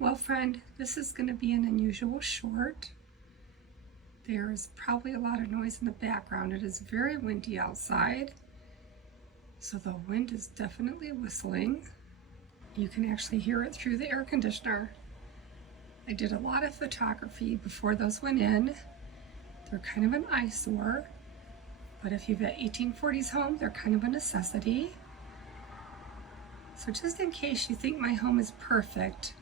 Well, friend, this is going to be an unusual short. There's probably a lot of noise in the background. It is very windy outside, so the wind is definitely whistling. You can actually hear it through the air conditioner. I did a lot of photography before those went in. They're kind of an eyesore, but if you've got 1840s home, they're kind of a necessity. So just in case you think my home is perfect,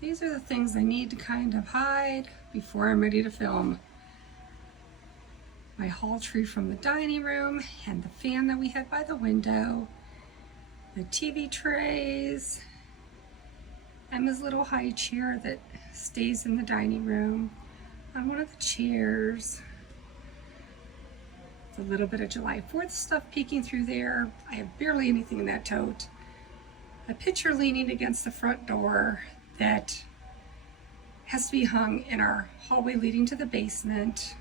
these are the things I need to kind of hide before I'm ready to film. My hall tree from the dining room and the fan that we had by the window, the TV trays, Emma's little high chair that stays in the dining room, on one of the chairs, a little bit of July 4th stuff peeking through there. I have barely anything in that tote. A picture leaning against the front door that has to be hung in our hallway leading to the basement.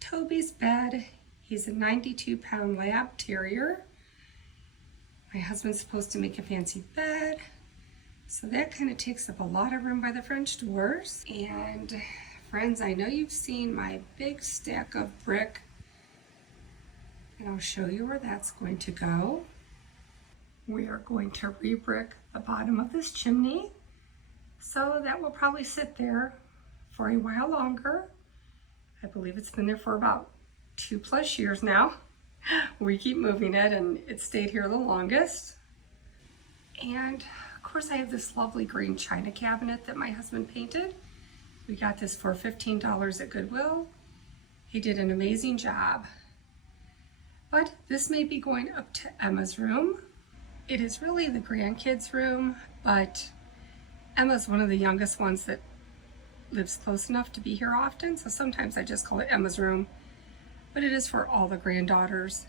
Toby's bed. He's a 92-pound lab terrier. My husband's supposed to make a fancy bed, so that kind of takes up a lot of room by the French doors. And friends, I know you've seen my big stack of brick, and I'll show you where that's going to go. We are going to re-brick the bottom of this chimney, so that will probably sit there for a while longer. I believe it's been there for about 2+ years now. We keep moving it and it stayed here the longest. And of course I have this lovely green china cabinet that my husband painted. We got this for $15 at Goodwill. He did an amazing job. But this may be going up to Emma's room. It is really the grandkids' room, but Emma's one of the youngest ones that lives close enough to be here often, so sometimes I just call it Emma's room. But it is for all the granddaughters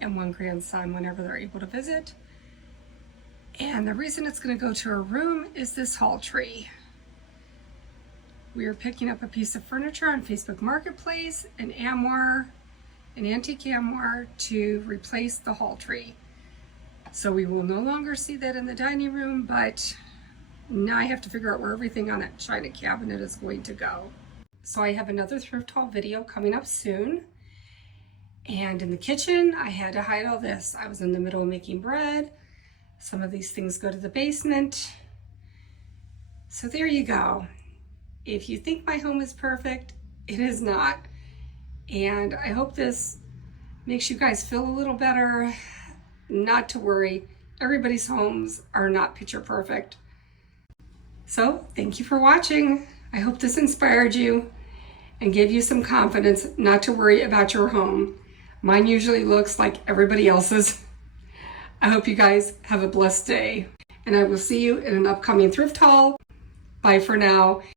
and one grandson whenever they're able to visit. And the reason it's going to go to her room is this hall tree. We are picking up a piece of furniture on Facebook Marketplace, an armoire, an antique armoire, to replace the hall tree. So we will no longer see that in the dining room, but now I have to figure out where everything on that china cabinet is going to go. So I have another thrift haul video coming up soon. And in the kitchen, I had to hide all this. I was in the middle of making bread. Some of these things go to the basement. So there you go. If you think my home is perfect, it is not. And I hope this makes you guys feel a little better. Not to worry, everybody's homes are not picture perfect. So thank you for watching. I hope this inspired you and gave you some confidence not to worry about your home. Mine usually looks like everybody else's. I hope you guys have a blessed day, and I will see you in an upcoming thrift haul. Bye for now.